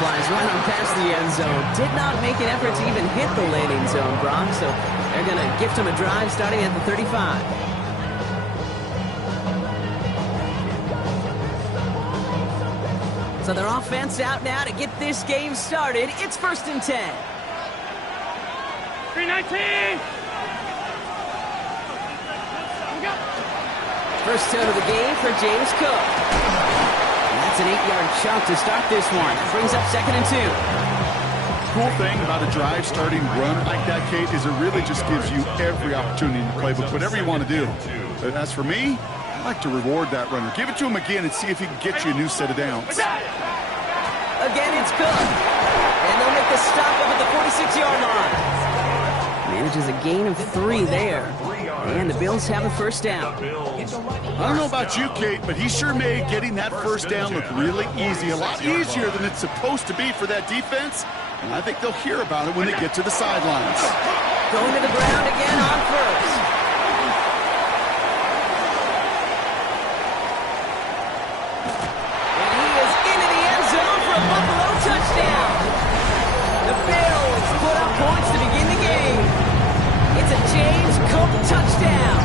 flies right on past the end zone. Did not make an effort to even hit the landing zone, Brock, so they're going to gift him a drive starting at the 35. So their offense out now to get this game started. It's 1st and 10. 319! First out of the game for James Cook. And that's an 8-yard chunk to start this one. That brings up 2nd and 2. Cool thing about a drive starting run like that, Kate, is it really just gives you every opportunity in the playbook, whatever you want to do. But as for me, I like to reward that runner. Give it to him again and see if he can get you a new set of downs. Again, it's Cook. And they'll make the stop up at the 46-yard line. Manages a gain of 3 there. And the Bills have a first down. I don't know about you, Kate, but he sure made getting that first down look really easy. A lot easier than it's supposed to be for that defense. And I think they'll hear about it when they get to the sidelines. Going to the ground again on first. And he is into the end zone for a Buffalo touchdown. The Bills put up points to begin the game. It's a James Cook touchdown.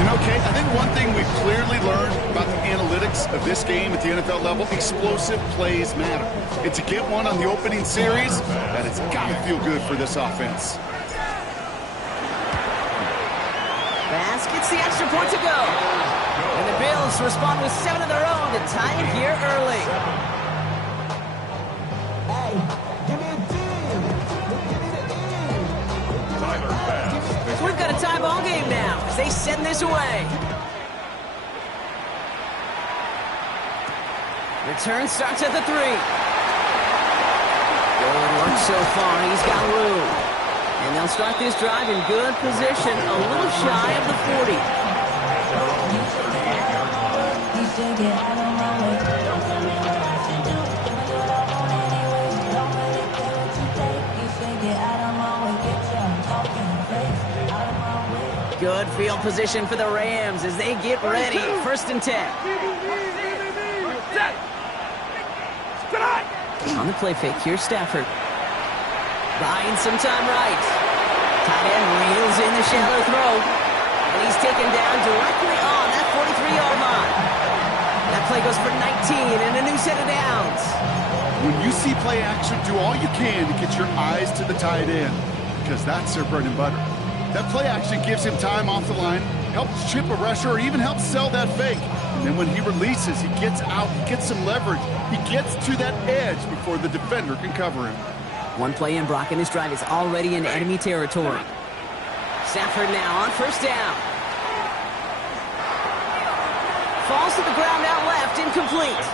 You know, Kate, I think one thing we've clearly learned about the analytics of this game at the NFL level, explosive plays matter. And to get one on the opening series, that has got to feel good for this offense. Bass gets the extra point to go. And the Bills respond with 7 of their own to tie it here early. So we've got a tie ball game now as they send this away. Return starts at the 3. Good work so far. He's got room. And they'll start this drive in good position, a little shy of the 40. Good field position for the Rams as they get ready. 1st and 10. On the play fake, here's Stafford. Buying some time right. Tight end reels in the shallow throw. And he's taken down directly on that 43-yard line. That play goes for 19 and a new set of downs. When you see play action, do all you can to get your eyes to the tight end, because that's their bread and butter. That play action gives him time off the line, helps chip a rusher, or even helps sell that fake. And then when he releases, he gets out, he gets some leverage. He gets to that edge before the defender can cover him. One play in, Brock, and this drive is already in enemy territory. Stafford now on 1st down. Falls to the ground out left, incomplete.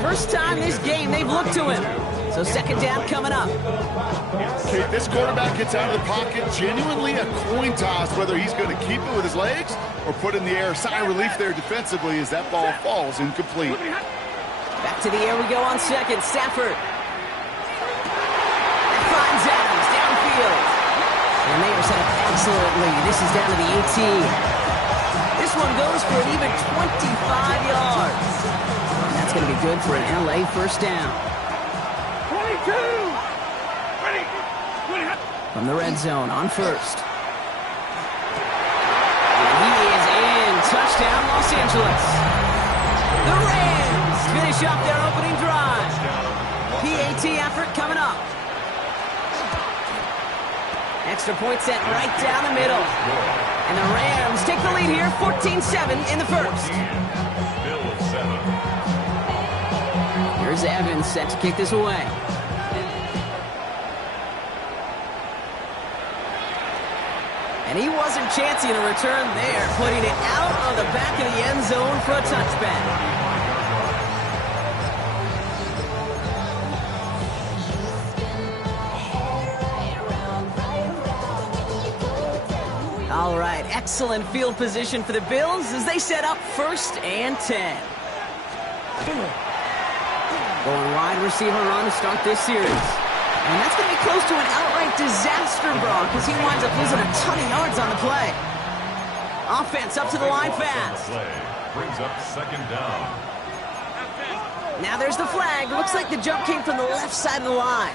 First time this game they've looked to him. So 2nd down coming up. Okay, this quarterback gets out of the pocket, genuinely a coin toss whether he's going to keep it with his legs or put in the air. Sigh of relief there defensively as that ball falls incomplete. Back to the air we go on 2nd. Stafford. Finds Adams downfield. And they are set up excellently. This is down to the 18. This one goes for an even 25 yards. That's going to be good for an LA first down. 22! From the red zone on 1st. And he is in. Touchdown, Los Angeles. The Rams finish up their opening drive. PAT effort coming up. Extra point set right down the middle. And the Rams take the lead here, 14-7 in the first. Here's Evans set to kick this away. And he wasn't chancing a return there, putting it out on the back of the end zone for a touchback. All right, excellent field position for the Bills as they set up 1st and 10. Going wide receiver run to start this series. And that's going to be close to an outright disaster, Brock, because he winds up losing a ton of yards on the play. Offense up to the line fast. Brings up 2nd down. Now there's the flag. Looks like the jump came from the left side of the line.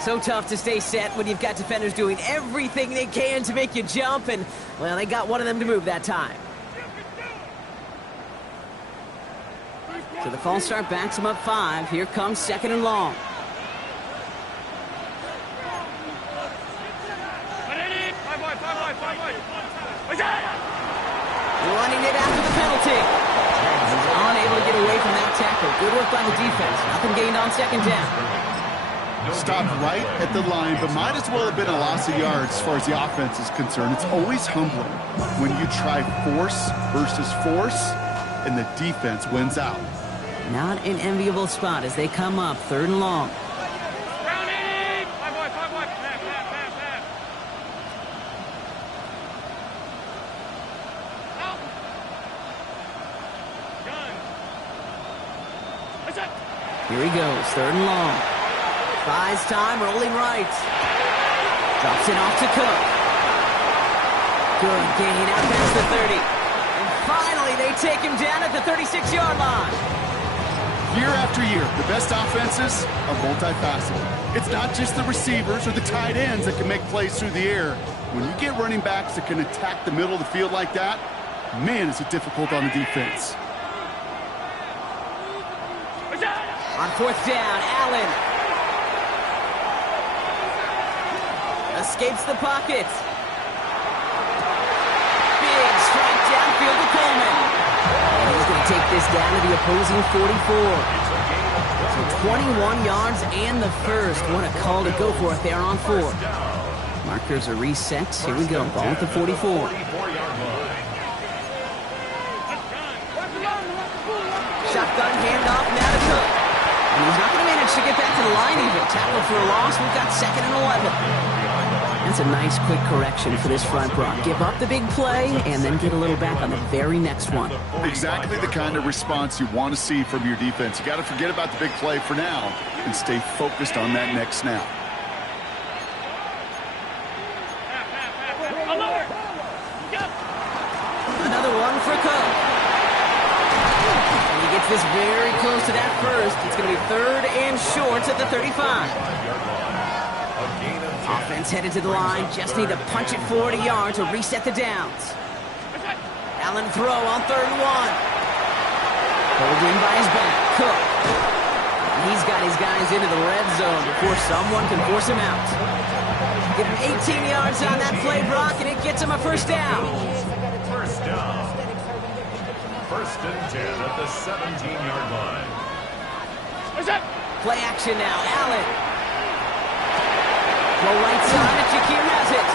So tough to stay set when you've got defenders doing everything they can to make you jump, and, well, they got one of them to move that time. So the false start backs him up 5. Here comes 2nd and long. Running it after the penalty. He's unable to get away from that tackle. Good work by the defense. Nothing gained on 2nd down. Stopped right at the line, but might as well have been a loss of yards as far as the offense is concerned. It's always humbling when you try force versus force, and the defense wins out. Not an enviable spot as they come up 3rd and long. Here he goes, 3rd and long. Buys time, rolling right. Drops it off to Cook. Good gain out past the 30. And finally, they take him down at the 36-yard line. Year after year, the best offenses are multifaceted. It's not just the receivers or the tight ends that can make plays through the air. When you get running backs that can attack the middle of the field like that, man, is it difficult on the defense. On 4th down, Allen. Escapes the pocket. Big strike downfield to Coleman. And he's going to take this down to the opposing 44. So 21 yards and the first. What a call to go for it there on 4. Markers are reset. Here we go. Ball at the 44. Shotgun handoff now to Cook. And he's not going to manage to get back to the line even. Tackle for a loss. We've got 2nd and 11. That's a nice quick correction for this front, Brock. Give up the big play and then get a little back on the very next one. Exactly the kind of response you want to see from your defense. You got to forget about the big play for now and stay focused on that next snap. Another one for Cook. And he gets this very close to that first. It's going to be 3rd and short at the 35. Offense headed to the line. Just need to punch it 40 yards to reset the downs. Allen throw on 3rd and 1. Pulled in by his back. Cook. And he's got his guys into the red zone before someone can force him out. Give him 18 yards on that play, Brock, and it gets him a 1st down. 1st down. 1st and 10 at the 17-yard line. Play action now. Allen. Go right side, and Shakir has it.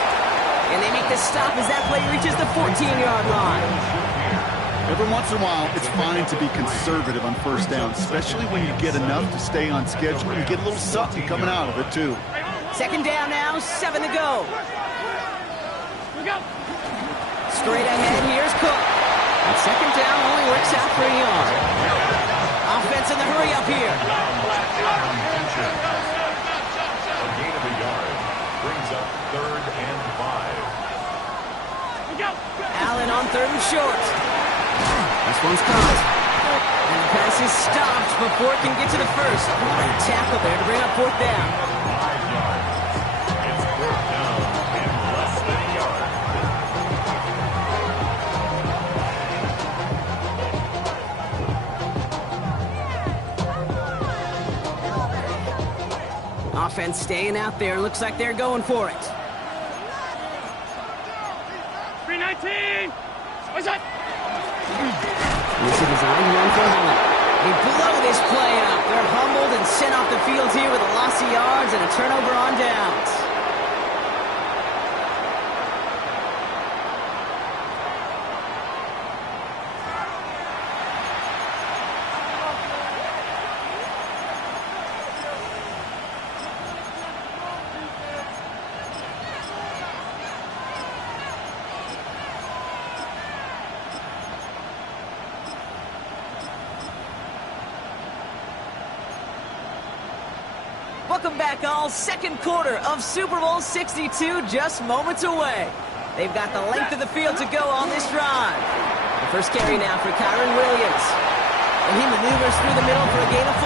And they make the stop as that play reaches the 14-yard line. Every once in a while, it's fine to be conservative on 1st down, especially when you get enough to stay on schedule and get a little something coming out of it, too. 2nd down now, 7 to go. Straight ahead, here's Cook. And 2nd down only works out for a yard. Offense in the hurry up here. Brings up 3rd and 5. Allen on 3rd and short. This one's caught. And the pass is stopped before it can get to the first. Great tackle there to bring up 4th down. 5 yards. It's 4th down and less than a yard. Offense staying out there. Looks like they're going for it. 319. What's that? It's a design run for Allen. They blow this play up. They're humbled and sent off the field here with a loss of yards and a turnover on downs. Welcome back, all. Second quarter of Super Bowl 62 just moments away. They've got the length of the field to go on this drive. The first carry now for Kyren Williams. And he maneuvers through the middle for a gain of 4.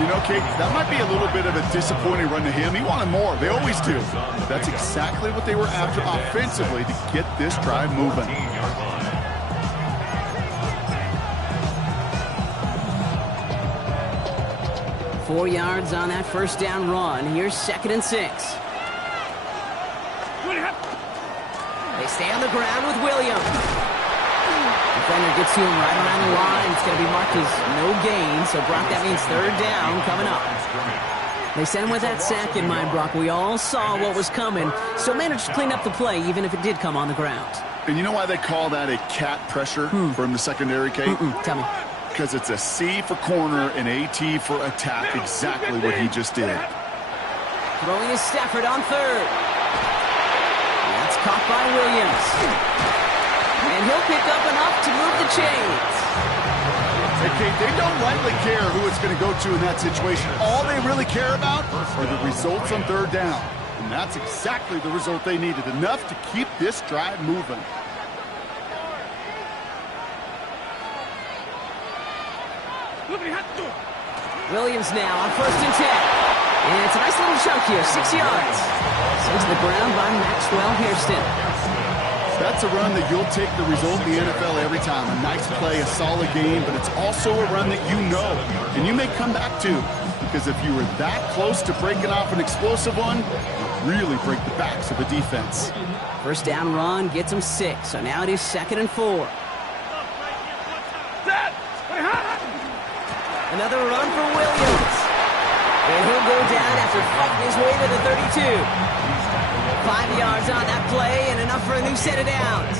You know, Kate, that might be a little bit of a disappointing run to him. He wanted more. They always do. That's exactly what they were after offensively to get this drive moving. 4 yards on that first down run. Here's 2nd and 6. They stay on the ground with Williams. Defender gets to him right around the line. It's going to be marked as no gain. So, Brock, that means 3rd down coming up. They sent him with that sack in mind, Brock. We all saw what was coming. So managed to clean up the play, even if it did come on the ground. And you know why they call that a cat pressure from the secondary, Kate? Tell me. Because it's a C for corner and a T for attack. Exactly what he just did. Throwing is Stafford on 3rd. That's caught by Williams. And he'll pick up enough to move the chains. Hey, Kate, they don't rightly care who it's going to go to in that situation. All they really care about are the results on 3rd down. And that's exactly the result they needed. Enough to keep this drive moving. Williams now on 1st and 10. And it's a nice little chunk here, 6 yards. Sent to the ground by Maxwell Hairston. That's a run that you'll take the result in the NFL every time. A nice play, a solid game, but it's also a run that you know, and you may come back to. Because if you were that close to breaking off an explosive one, you really break the backs of the defense. First down run gets him 6, so now it is 2nd and 4. Another run for Williams. And he'll go down after fighting his way to the 32. 5 yards on that play and enough for a new set of downs.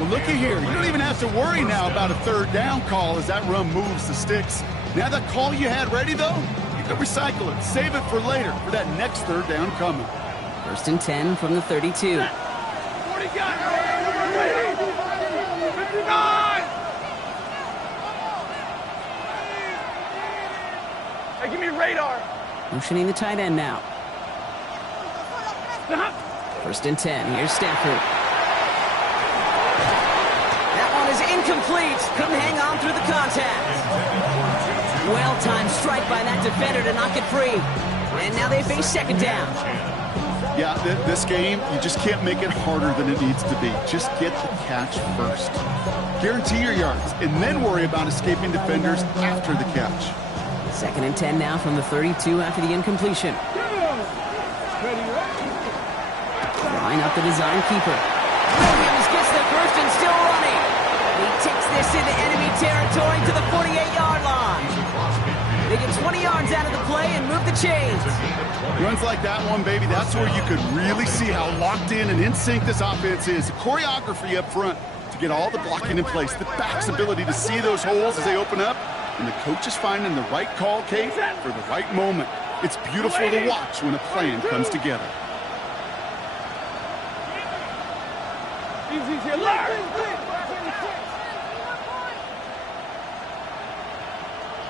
Well, looky here. You don't even have to worry now about a 3rd down call as that run moves the sticks. Now that call you had ready, though, you can recycle it. Save it for later for that next 3rd down coming. 1st and 10 from the 32. 40 guys. 59. Hey, give me radar. Motioning the tight end now. 1st and 10. Here's Stafford. That one is incomplete. Couldn't hang on through the contact. Well-timed strike by that defender to knock it free. And now they face 2nd down. Yeah, this game, you just can't make it harder than it needs to be. Just get the catch first. Guarantee your yards, and then worry about escaping defenders after the catch. 2nd and 10 now from the 32 after the incompletion. Line up the design keeper. Williams gets the first and still running. He takes this into enemy territory to the 48-yard line. They get 20 yards out of the play and move the chains. Runs like that one, baby, that's where you could really see how locked in and in sync this offense is. The choreography up front to get all the blocking in place. The back's ability to see those holes as they open up. And the coach is finding the right call, Kate, for the right moment. It's beautiful to watch when a plan comes together. Easy here, Larry.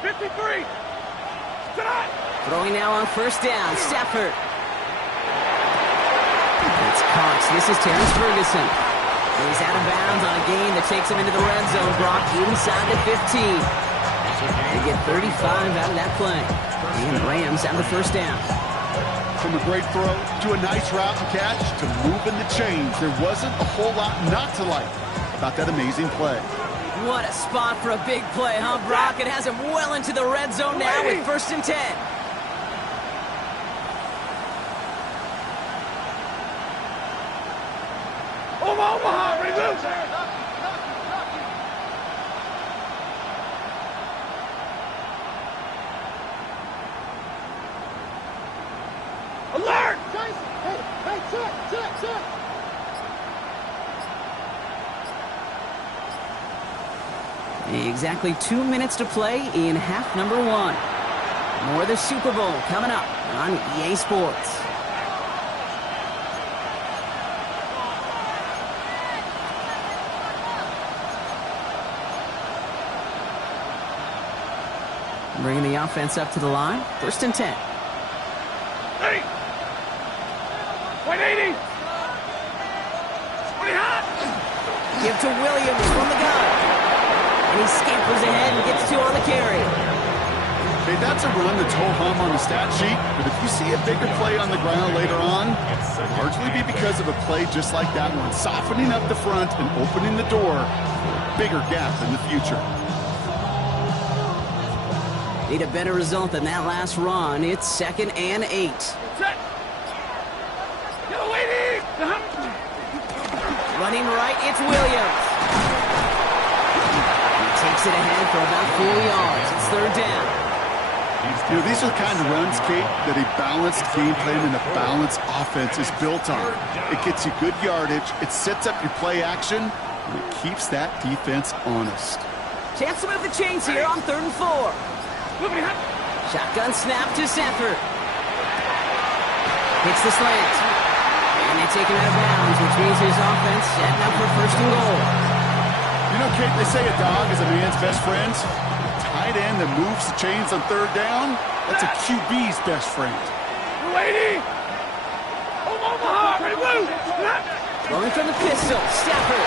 53. Tonight. Throwing now on 1st down. Stafford. It's Cox. This is Terrence Ferguson. He's out of bounds on a gain that takes him into the red zone. Brock inside the 15. They get 35 out of that play. And the Rams have the 1st down. From a great throw to a nice route and catch to moving the chains, there wasn't a whole lot not to like about that amazing play. What a spot for a big play, huh, Brock? It has him well into the red zone now with 1st and 10. Omaha, ready to move. Alert! Hey, check. Exactly 2 minutes to play in half number 1. More of the Super Bowl coming up on EA Sports. Bringing the offense up to the line. 1st and 10. Hey! 180! 20 hot! Give to Williams from the gun. And he scampers ahead and gets 2 on the carry. Okay, that's a run that's ho-hum on the stat sheet, but if you see a bigger play on the ground later on, it'll largely be because of a play just like that one, softening up the front and opening the door for a bigger gap in the future. Need a better result than that last run. It's 2nd and 8. Set! Yellow lady! Running right, it's Williams. He takes it ahead for about 4 yards. It's 3rd down. You know, these are the kind of runs, Kate, that a balanced game plan and a balanced offense is built on. It gets you good yardage, it sets up your play action, and it keeps that defense honest. Chance to move the chains here on 3rd and 4. Shotgun snap to Sanford. Hits the slant. And they take him out of bounds, which means his offense setting up for 1st and goal. You know, Kate, they say a dog is a man's best friend. Tight end that moves the chains on 3rd down, that's a QB's best friend. Lady! Omaha! Ready, woo! Throwing from the pistol, Stafford.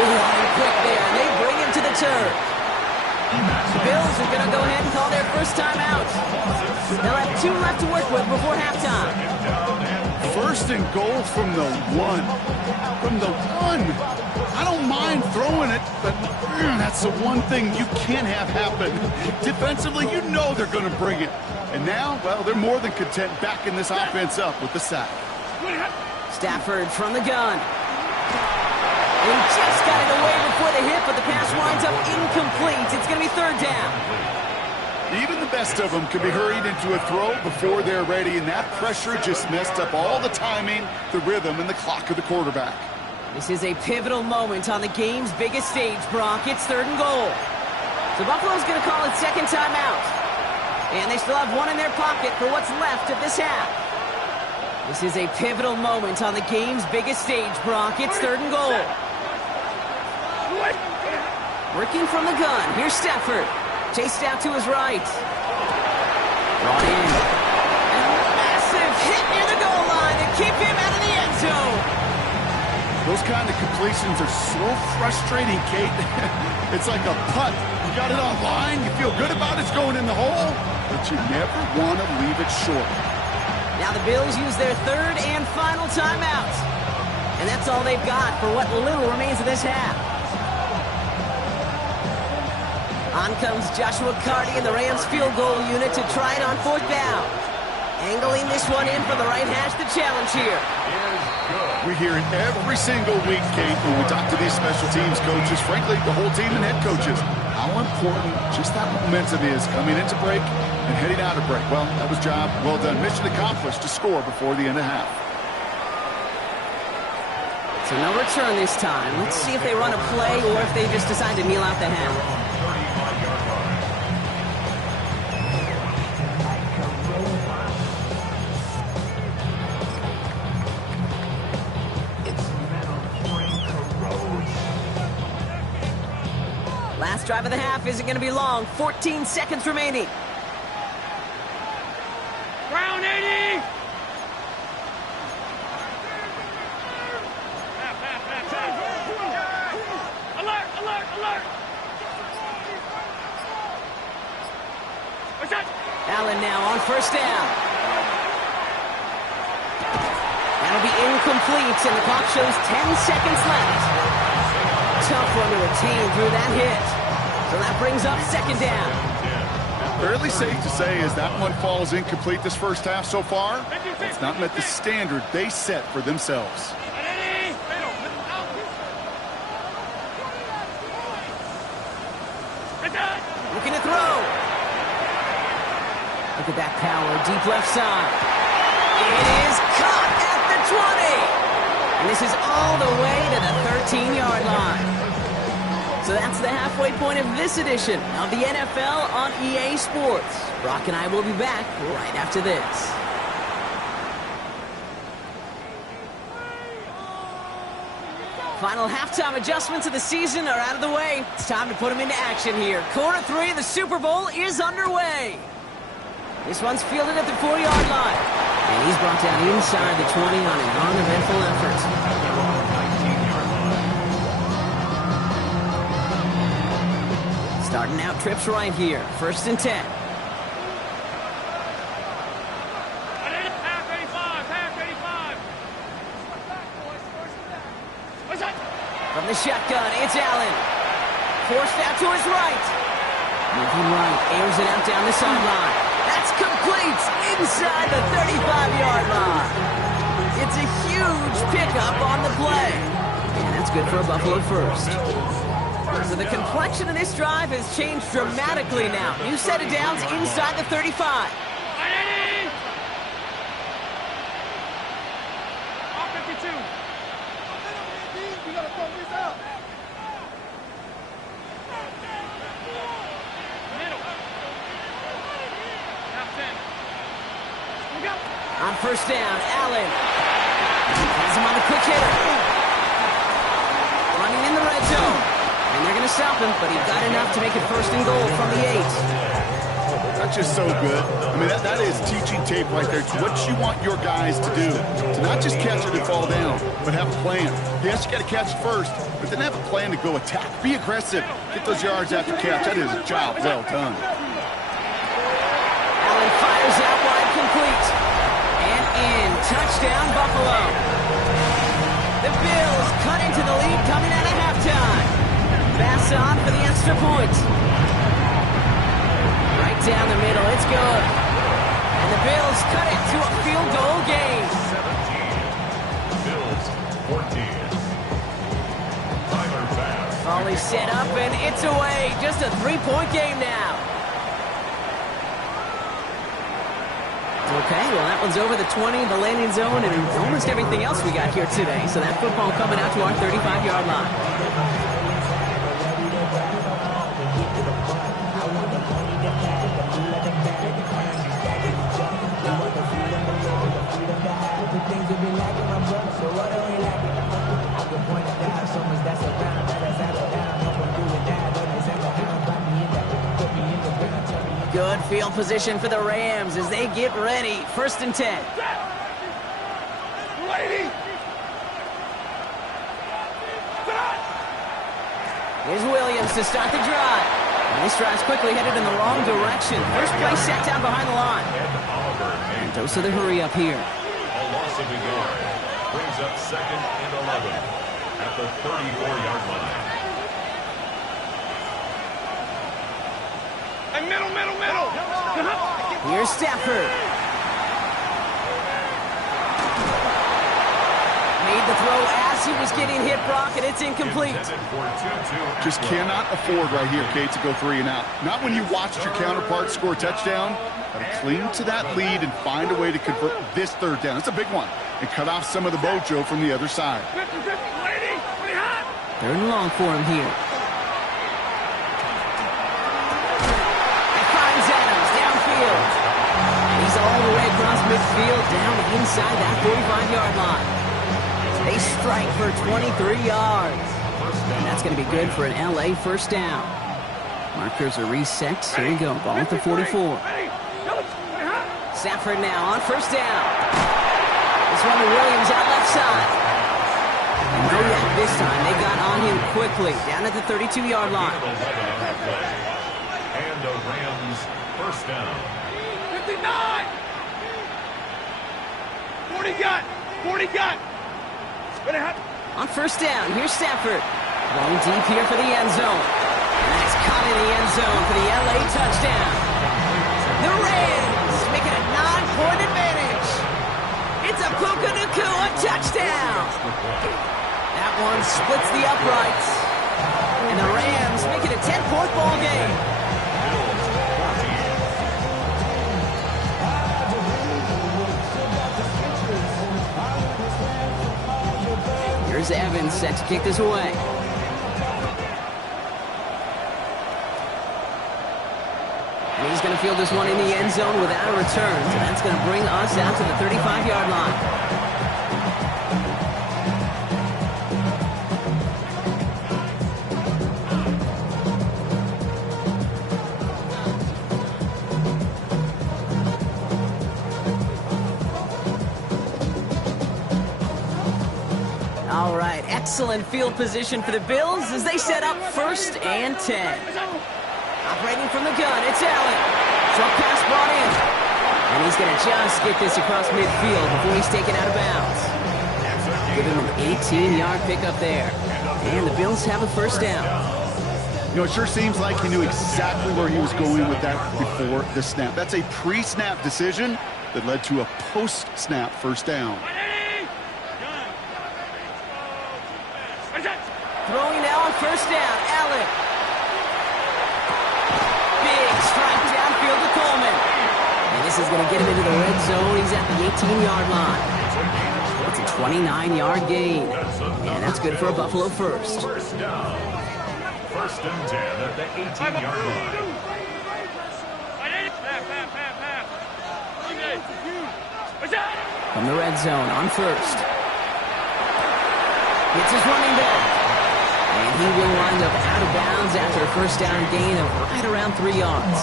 Line quick there, and they bring him to the turf. The Bills are going to go ahead and call their first timeout. They'll have 2 left to work with before halftime. 1st and goal from the 1. From the 1. I don't mind throwing it, but that's the one thing you can't have happen. Defensively, you know they're going to bring it. And now, well, they're more than content backing this offense up with the sack. Stafford from the gun. He just got it away before the hit, but the pass winds up incomplete. It's going to be 3rd down. Even the best of them can be hurried into a throw before they're ready, and that pressure just messed up all the timing, the rhythm, and the clock of the quarterback. This is a pivotal moment on the game's biggest stage, Brock. It's 3rd and goal. So Buffalo's going to call it 2nd timeout. And they still have 1 in their pocket for what's left of this half. This is a pivotal moment on the game's biggest stage, Brock. It's 3rd and goal. Working from the gun. Here's Stafford. Chased out to his right. Brought in. And a massive hit near the goal line to keep him out of the end zone. Those kind of completions are so frustrating, Kate. It's like a putt. You got it on line, you feel good about it's going in the hole, but you never want to leave it short. Now the Bills use their 3rd and final timeout. And that's all they've got for what little remains of this half. On comes Joshua Carty and the Rams field goal unit to try it on 4th down. Angling this one in from the right hash, the challenge here. We hear it every single week, Kate, when we talk to these special teams coaches, frankly, the whole team and head coaches, how important just that momentum is coming into break and heading out of break. Well, that was job well done. Mission accomplished to score before the end of half. So no return this time. Let's see if they run a play or if they just decide to kneel out the half. Last drive of the half isn't going to be long. 14 seconds remaining. Round 80! Alert! Alert! Alert! What's that? Allen now on 1st down. That'll be incomplete, and the clock shows 10 seconds left. Tough one to retain through that hit. So that brings up 2nd down. Fairly safe to say as that one falls incomplete this first half so far, it's not met the standard they set for themselves. Looking to throw. Look at that power, deep left side. It is caught at the 20. And this is all the way to the 13-yard line. So that's the halfway point of this edition of the NFL on EA Sports. Brock and I will be back right after this. Final halftime adjustments of the season are out of the way. It's time to put them into action here. Quarter 3 of the Super Bowl is underway. This one's fielded at the 4-yard line. And he's brought down inside the 20 on an uneventful effort. Starting out trips right here. 1st and 10. From the shotgun, it's Allen. Forced out to his right. Moving right, airs it out down the sideline. That's complete inside the 35-yard line. It's a huge pickup on the play. And that's good for a Buffalo first. So the complexion of this drive has changed dramatically now. New set of downs inside the 35. On 1st down, Allen has him on the quick hitter. Running in the red zone. And they're going to stop him, but he got enough to make it 1st and goal from the 8. That's just so good. I mean, that is teaching tape right there. It's what you want your guys to do. To not just catch it and fall down, but have a plan. Yes, you got to catch it first, but then have a plan to go attack. Be aggressive. Get those yards after catch. That is a job well done. Allen fires out wide, complete. And in. Touchdown, Buffalo. The Bills cut into the lead coming out of halftime. Pass on for the extra point. Right down the middle, it's good. And the Bills cut it to a field goal game. 17. Bills 14. Tyler Bass. Foley set up and it's away. Just a 3-point game now. Okay, well that one's over the 20, the landing zone, and almost everything else we got here today. So that football coming out to our 35-yard line. Good field position for the Rams as they get ready. 1st and 10. Here's Williams to start the drive. And this drive's quickly headed in the wrong direction. First play set down behind the line. And dose of the hurry up here. A loss of a yard brings up 2nd and 11 at the 34-yard line. Middle. Here's Stafford. Made the throw as he was getting hit, Brock, and it's incomplete. Just cannot afford right here, Kate, to go 3 and out. Not when you watched your counterpart score a touchdown. Got to cling to that lead and find a way to convert this 3rd down. It's a big one. And cut off some of the mojo from the other side. 3rd and long for him here. And he's all the way across midfield down inside that 45-yard line. They strike for 23 yards. And that's going to be good for an LA 1st down. Markers are reset. Here we go. Ball at the 44. Stafford now on 1st down. This one to Williams out left side. And no yak this time. They got on him quickly. Down at the 32-yard line. And the Rams 1st down. 59! 40 got! On 1st down, here's Stafford. Going deep here for the end zone. And that's caught in the end zone for the LA touchdown. The Rams make it a 9-point advantage. It's a Puka Nacua touchdown. That one splits the uprights. And the Rams make it a 10-point ball game. Here's Evans set to kick this away. And he's going to field this one in the end zone without a return. So that's going to bring us out to the 35-yard line. Excellent field position for the Bills as they set up 1st and 10. Operating from the gun, it's Allen. Short pass brought in. And he's going to just get this across midfield before he's taken out of bounds. Give him an 18-yard pickup there. And the Bills have a 1st down. You know, it sure seems like he knew exactly where he was going with that before the snap. That's a pre-snap decision that led to a post-snap 1st down. Throwing now on 1st down, Allen. Big strike downfield to Coleman. And this is going to get him into the red zone. He's at the 18-yard line. It's a 29-yard gain. And that's good for a Buffalo 1st. 1st down. 1st and 10 at the 18-yard line. From the red zone on 1st. It's his running back. And he will wind up out of bounds after a 1st down gain of right around 3 yards.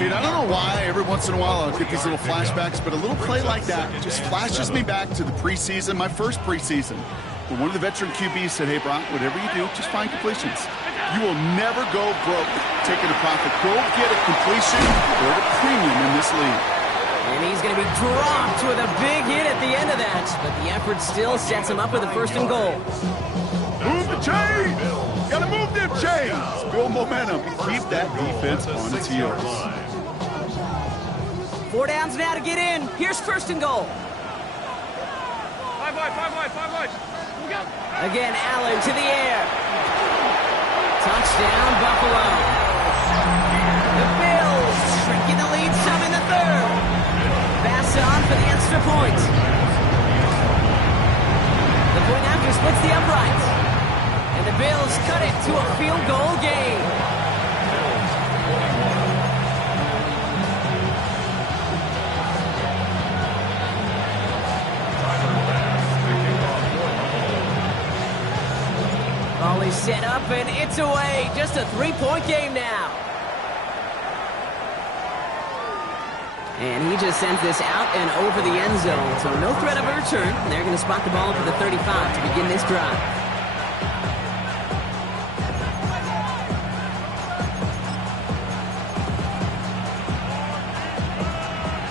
Dude, I don't know why every once in a while I'll get these little flashbacks, but a little play like that just flashes me back to the preseason, my first preseason. But one of the veteran QBs said, hey, Brock, whatever you do, just find completions. You will never go broke taking a profit. Go get a completion or a premium in this league. And he's going to be dropped with a big hit at the end of that. But the effort still sets him up with a 1st and goal. Move the chains! Gotta move them chains! Build momentum. Keep that defense on its heels. 4 downs now to get in. Here's 1st and goal. 5 wide. Again, Allen to the air. Touchdown, Buffalo. The Bills shrinking the lead some in the 3rd. Pass on for the extra point. The point after splits the uprights. And the Bills cut it to a field goal game. Ball is set up and it's away. Just a 3-point game now. And he just sends this out and over the end zone. So no threat of a return. They're going to spot the ball up at the 35 to begin this drive.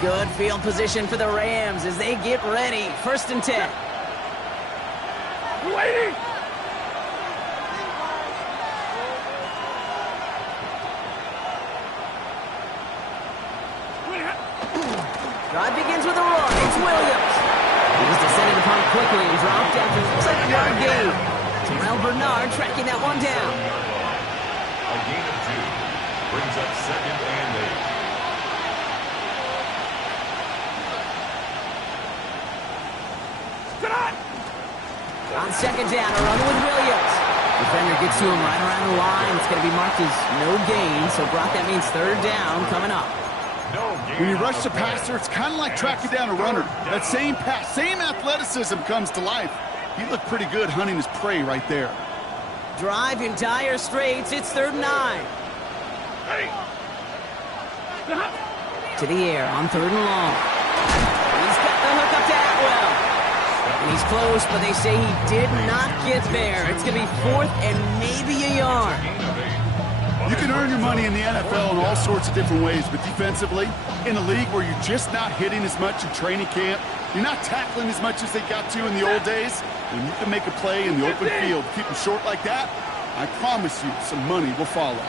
Good field position for the Rams as they get ready. 1st and 10. Waiting! Drive begins with a run. It's Williams. He was descended upon quickly and dropped after it looks like a yard gain. Terrell Bernard tracking that one down. A gain of 2 brings up 2nd and 8. On 2nd down, a run with Williams. Defender gets to him right around the line. It's going to be marked as no gain. So, Brock, that means 3rd down coming up. When you rush the passer, it's kind of like tracking down a runner. That same pass, same athleticism comes to life. He looked pretty good hunting his prey right there. Drive in dire straits. It's 3rd and 9. To the air on 3rd and long. He's got the hook up to Atwell. And he's close, but they say he did not get there. It's going to be 4th and maybe a yard. You can earn your money in the NFL in all sorts of different ways, but defensively, in a league where you're just not hitting as much in training camp, you're not tackling as much as they got to in the old days, when you can make a play in the open field, keep them short like that, I promise you some money will follow.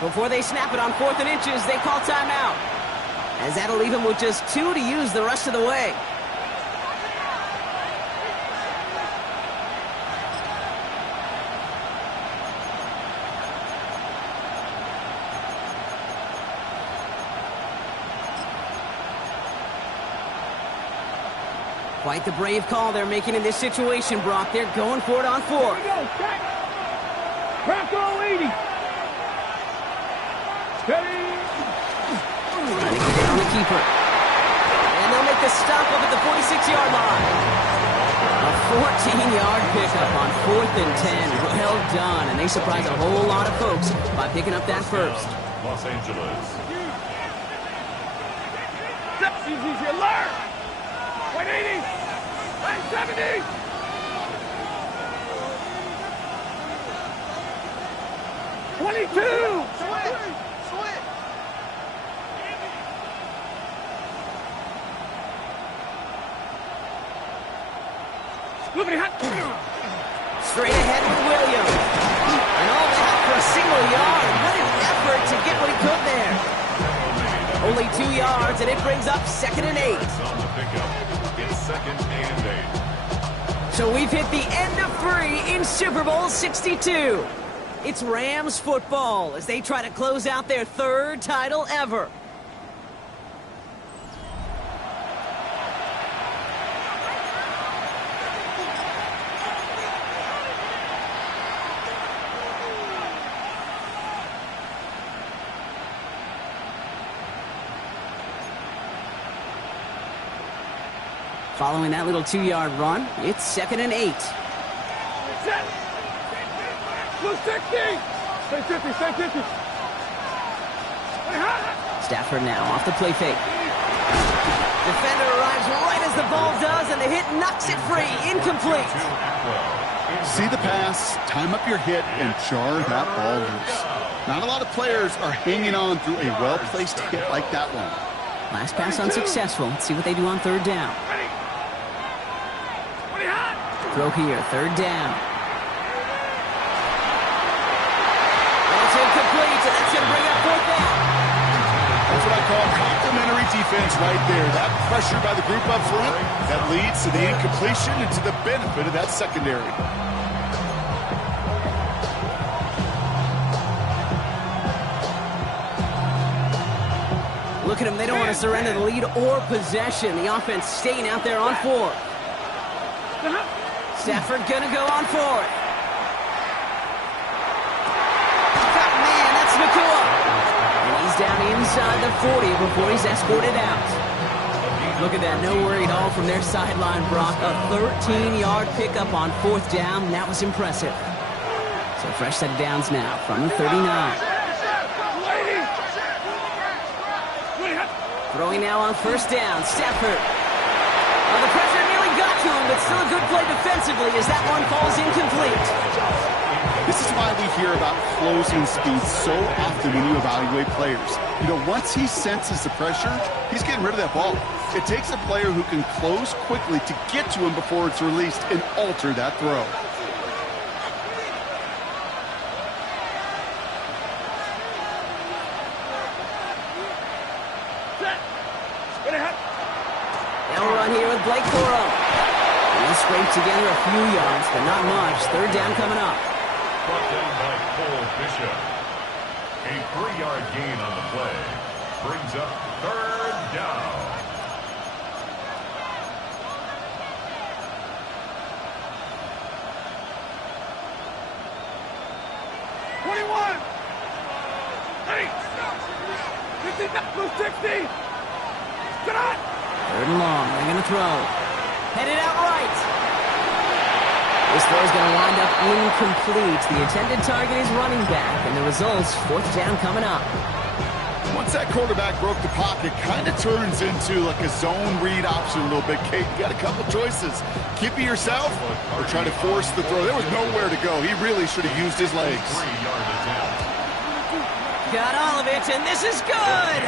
Before they snap it on 4th and inches, they call timeout. As that'll leave him with just 2 to use the rest of the way. Quite the brave call they're making in this situation, Brock. They're going for it on 4. Here we go, check. Crack roll 80. Steady. Trying to get in on the keeper. And they'll make the stop up at the 46-yard line. A 14-yard pickup on 4th and 10. Well done. And they surprise a whole lot of folks by picking up that first. Los Angeles. Easy, alert. 180. 170. 22! Look at it. Straight ahead with Williams. And all that for a single yard. What an effort to get what he could there. Only 2 yards, and it brings up 2nd and 8. On the pickup, it's 2nd and 8. So we've hit the end of 3 in Super Bowl 62. It's Rams football as they try to close out their 3rd title ever. Following that little 2-yard run, it's 2nd and 8. Set. Blue 60. Stay 50, stay 50. Stafford now off the play fake. Defender arrives right as the ball does, and the hit knocks it free. Incomplete. See the pass, time up your hit, and jar that ball loose. Not a lot of players are hanging on through a well-placed hit like that one. Last pass unsuccessful. Let's see what they do on 3rd down. Throw here, 3rd down. That's incomplete, and that's going to bring up 4th down. That's what I call complimentary defense right there. That pressure by the group up front, that leads to the incompletion and to the benefit of that secondary. Look at them, they don't want to surrender the lead or possession. The offense staying out there on 4th. Stafford gonna go on 4th. Man, that's Nakua. And he's down inside the 40 before he's escorted out. Look at that, no worry at all from their sideline, Brock. A 13-yard pickup on 4th down. That was impressive. So fresh set of downs now from the 39. Throwing now on 1st down, Stafford. Well, the pressure nearly got to him, but still a good play defensively as that one falls incomplete. This is why we hear about closing speed so often when you evaluate players. You know, once he senses the pressure, he's getting rid of that ball. It takes a player who can close quickly to get to him before it's released and alter that throw. Now we're on here with Blake Corum. He'll scrape together a few yards, but not much. 3rd down coming up. Brought down by Cole Bishop. A 3-yard gain on the play. Brings up 3rd down. Hey! 60! Get on! 3rd and long. They're going to throw. Headed out right. This throw is going to wind up incomplete. The intended target is running back, and the results, 4th down coming up. Once that quarterback broke the pocket, kind of turns into like a zone read option a little bit. Kate, you got a couple choices. Keep it yourself or try to force the throw. There was nowhere to go. He really should have used his legs. 3-yard attempt. Got all of it, and this is good.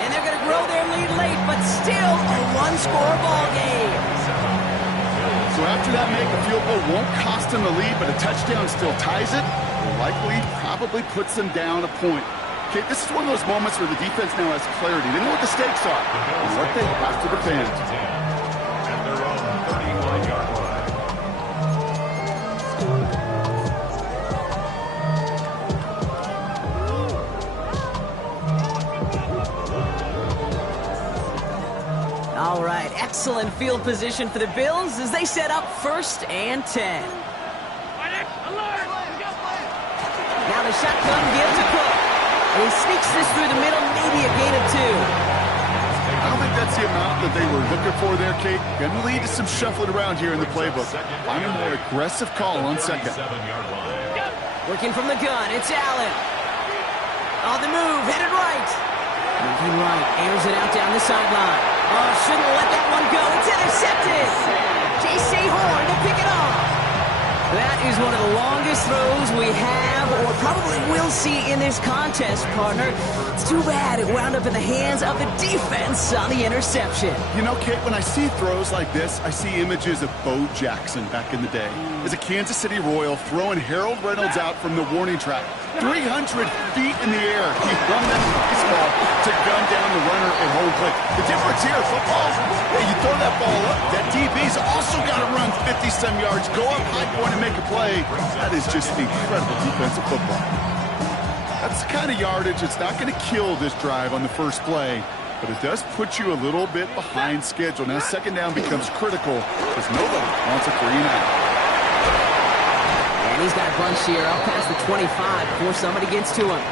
And they're going to grow their lead late, but still a one-score ball game. So after that make, a field goal won't cost them the lead, but a touchdown still ties it. Likely, probably puts them down a point. Okay, this is one of those moments where the defense now has clarity. They know what the stakes are and what they have to defend. And they're on the 35-yard line. All right, excellent field position for the Bills as they set up 1st and 10. Now the shotgun give to Cook. And he sneaks this through the middle, maybe a gain of 2. I don't think that's the amount that they were looking for there, Kate. Going to lead to some shuffling around here in the playbook. I'm a more aggressive call on 2nd. Working from the gun, it's Allen. On the move, headed right. Moving right, airs it out down the sideline. Oh, shouldn't let that one go. It's intercepted. J.C. Horn to pick it off. That is one of the longest throws we have or probably will see in this contest, partner. It's too bad it wound up in the hands of the defense on the interception. You know, Kate, when I see throws like this, I see images of Bo Jackson back in the day. As a Kansas City Royal throwing Harold Reynolds out from the warning track. 300 feet in the air. He run that baseball to gun down the runner at home plate. The difference here, football, you throw that ball up, that DB's also got to run 50-some yards, go up high point and make a play. That is just incredible defensive football. That's the kind of yardage that's not going to kill this drive on the first play, but it does put you a little bit behind schedule. Now second down becomes critical because nobody wants a 3-and-out. And he's got a bunch here up past the 25 before somebody gets to him.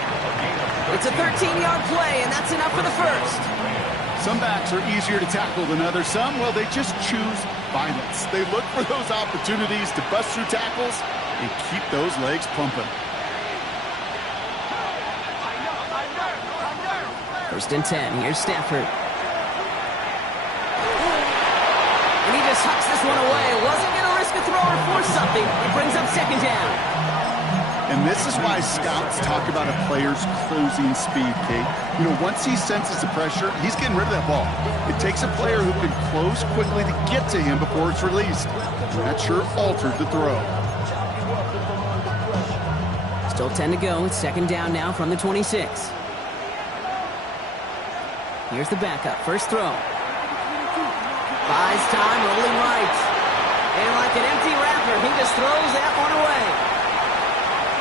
It's a 13-yard play, and that's enough for the first. Some backs are easier to tackle than others. Some, well, they just choose violence. They look for those opportunities to bust through tackles and keep those legs pumping. First and 10. Here's Stafford. And he just hucks this one away. Wasn't going to risk a throw or force something. It brings up second down. And this is why scouts talk about a player's closing speed, Kate. You know, once he senses the pressure, he's getting rid of that ball. It takes a player who can close quickly to get to him before it's released. And that sure altered the throw. Still 10 to go. It's second down now from the 26. Here's the backup. First throw. Buys time, rolling right. And like an empty wrapper, he just throws that one away.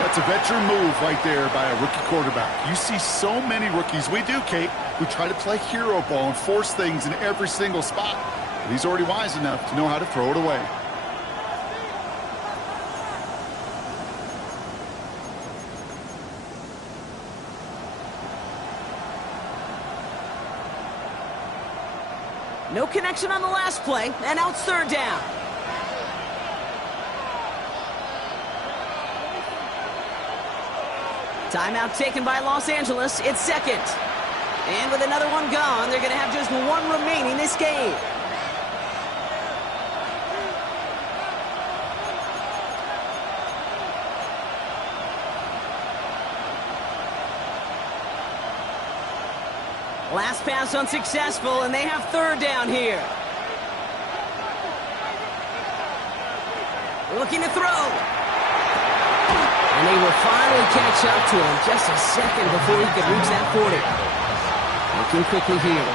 That's a veteran move right there by a rookie quarterback. You see so many rookies, we do, Kate, who try to play hero ball and force things in every single spot. But he's already wise enough to know how to throw it away. No connection on the last play, and now it's third down. Timeout taken by Los Angeles. It's second. And with another one gone, they're going to have just one remaining this game. Last pass unsuccessful, and they have third down here. Looking to throw. And they will finally catch up to him just a second before he could reach that 40. Looking quickly here.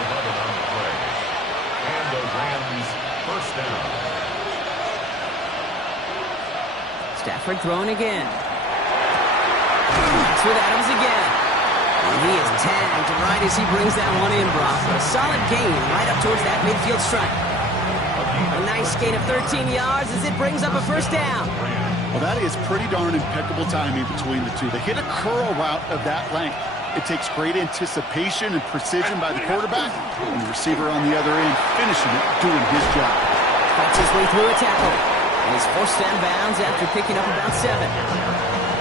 And the Rams first down. Stafford throwing again. It's with Adams again. And he is tagged right as he brings that one in, Brock. A solid gain right up towards that midfield stripe. A nice gain of 13 yards as it brings up a first down. Well, that is pretty darn impeccable timing between the two. They hit a curl route of that length. It takes great anticipation and precision by the quarterback, and the receiver on the other end finishing it, doing his job. Fights his way through a tackle. And he's forced out of bounds after picking up about 7.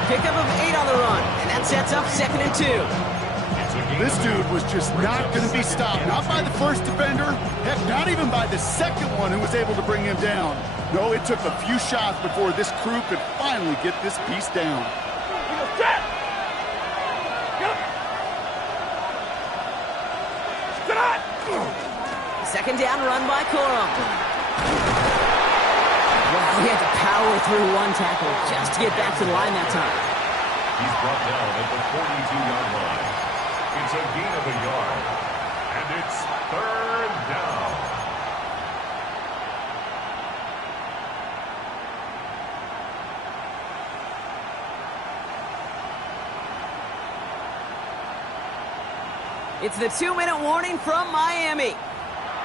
Pickup of 8 on the run, and that sets up second and 2. This dude was just not going to be stopped. Not by the first defender. Heck, not even by the second one who was able to bring him down. No, it took a few shots before this crew could finally get this piece down. Second down run by Corum. Wow, he had to power through one tackle just to get back to the line that time. He's brought down at the 42-yard line. It's a gain of a yard. And it's third down. It's the 2-minute warning from Miami.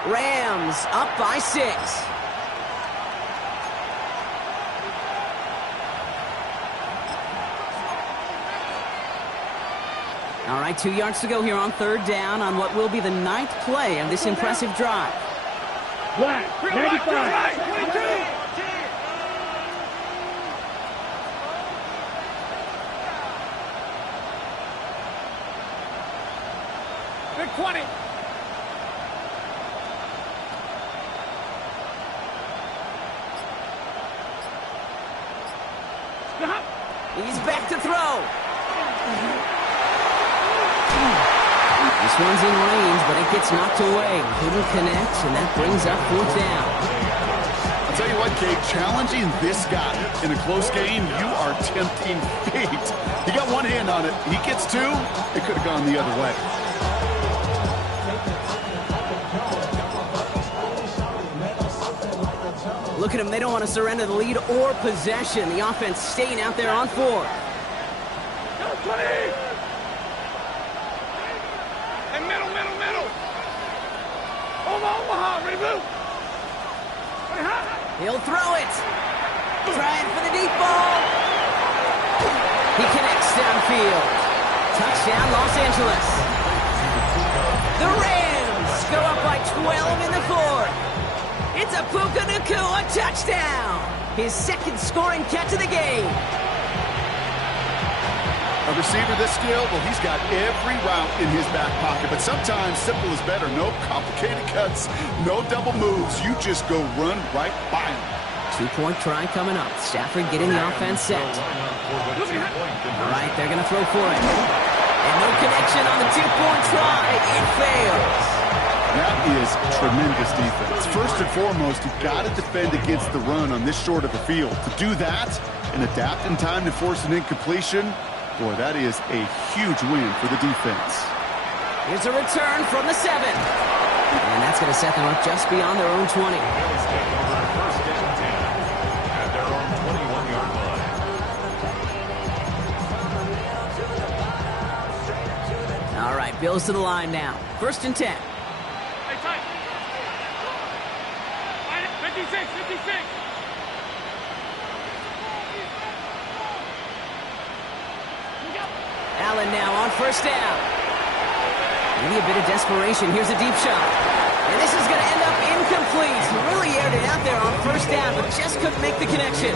Rams up by 6. All right, 2 yards to go here on third down on what will be the 9th play of this impressive drive. Black, 95. 22. Big 20. He's back to throw. This one's in range, but it gets knocked away. Couldn't connect, and that brings up 4th down. I'll tell you what, Kate, challenging this guy in a close game, you are tempting fate. He got one hand on it. He gets two. It could have gone the other way. Look at them. They don't want to surrender the lead or possession. The offense staying out there on 4. And middle. Omaha, ready, blue. He'll throw it. Trying for the deep ball. He connects downfield. Touchdown, Los Angeles. The Rams go up by 12 in the 4th. It's a Puka Nacua touchdown. His 2nd scoring catch of the game. A receiver this skilled, well, he's got every route in his back pocket, but sometimes simple is better. No complicated cuts, no double moves. You just go run right by him. 2-point try coming up. Stafford getting the offense set. All right, they're going to throw for it. And no connection on the 2-point try. It fails. That is tremendous defense. First and foremost, you've got to defend against the run on this short of a field. To do that and adapt in time to force an incompletion, boy, that is a huge win for the defense. Here's a return from the 7. And that's going to set them up just beyond their own 20. All right, Bills to the line now. 1st and 10. Hey, tight. 56. Allen now on 1st down. Maybe a bit of desperation. Here's a deep shot. And this is going to end up incomplete. He really aired it out there on 1st down, but just couldn't make the connection.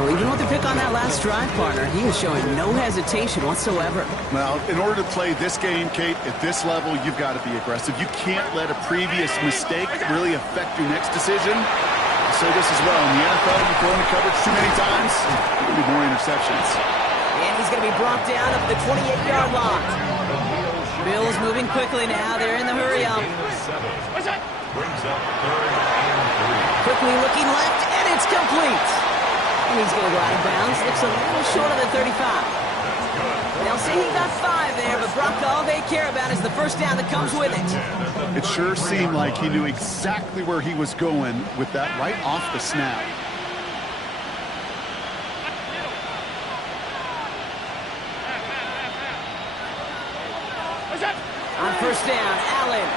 Well, even with the pick on that last drive, partner, he was showing no hesitation whatsoever. Well, in order to play this game, Kate, at this level, you've got to be aggressive. You can't let a previous mistake really affect your next decision. I'll say this as well. In the NFL, you're throwing the coverage too many times, there'll be more interceptions. And he's going to be brought down at the 28-yard line. Bills moving quickly now. They're in the hurry-up. Quickly looking left, and it's complete. And he's going to go out of bounds. Looks a little short of the 35. They'll say he got 5 there, but Brock, all they care about is the 1st down that comes with it. It sure seemed like he knew exactly where he was going with that right off the snap. On 1st down, Allen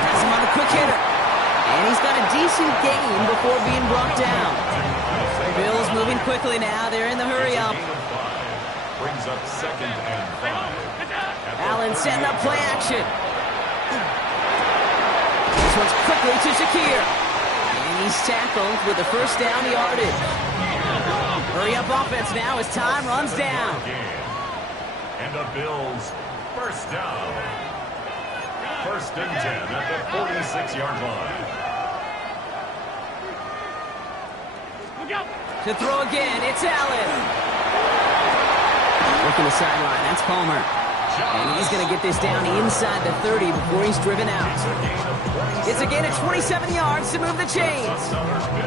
has him on a quick hitter. And he's got a decent gain before being brought down. Bills moving quickly now. They're in the hurry-up. Brings up 2nd and 5. Allen setting up play action. This one's quickly to Shakir. And he's tackled with the 1st down yardage. Hurry-up offense now as time runs down. And the Bills 1st down. 1st and 10 at the 46-yard line. To throw again, it's Allen. Working the sideline, that's Palmer. And he's going to get this down inside the 30 before he's driven out. It's a gain of 27 yards to move the chains.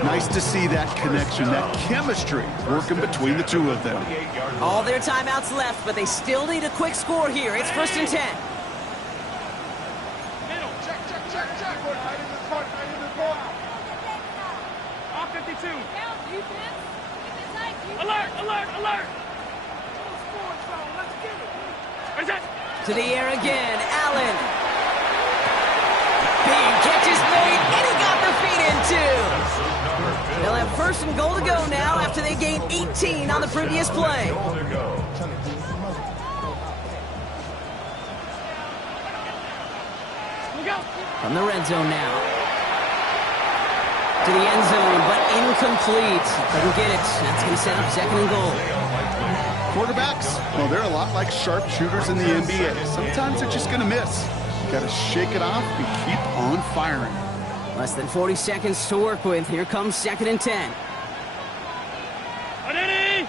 Nice to see that connection, that chemistry working between the two of them. All their timeouts left, but they still need a quick score here. It's 1st and 10. Check. Off 52. Alert. To the air again, Allen. Big catch is made, and he got the feet in too. They'll have 1st and goal to go now after they gained 18 on the previous play. From the red zone now. To the end zone, but incomplete. Couldn't get it. That's going to set up 2nd and goal. Quarterbacks, well, they're a lot like sharpshooters in the NBA. Sometimes they're just going to miss. You got to shake it off and keep on firing. Less than 40 seconds to work with. Here comes 2nd and 10. Ready?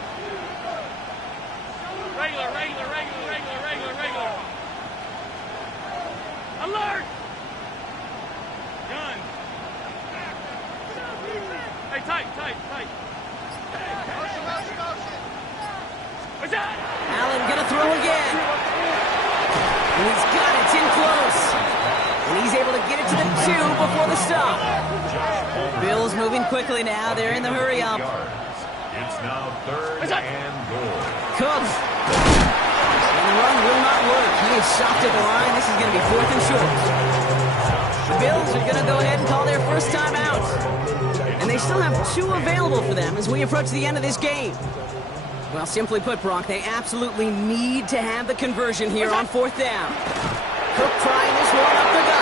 Alert! Gun. Hey, tight. What's that? Allen gonna throw again. And he's got it. It's in close. And he's able to get it to the 2 before the stop. Bills moving quickly now. They're in the hurry up. It's now 3rd and goal. Cooks. And the run will not work. He is stopped at the line. This is going to be 4th and short. The Bills are going to go ahead and call their first timeout. And they still have 2 available for them as we approach the end of this game. Well, simply put, Brock, they absolutely need to have the conversion here on 4th down. Cook trying this one up the gut.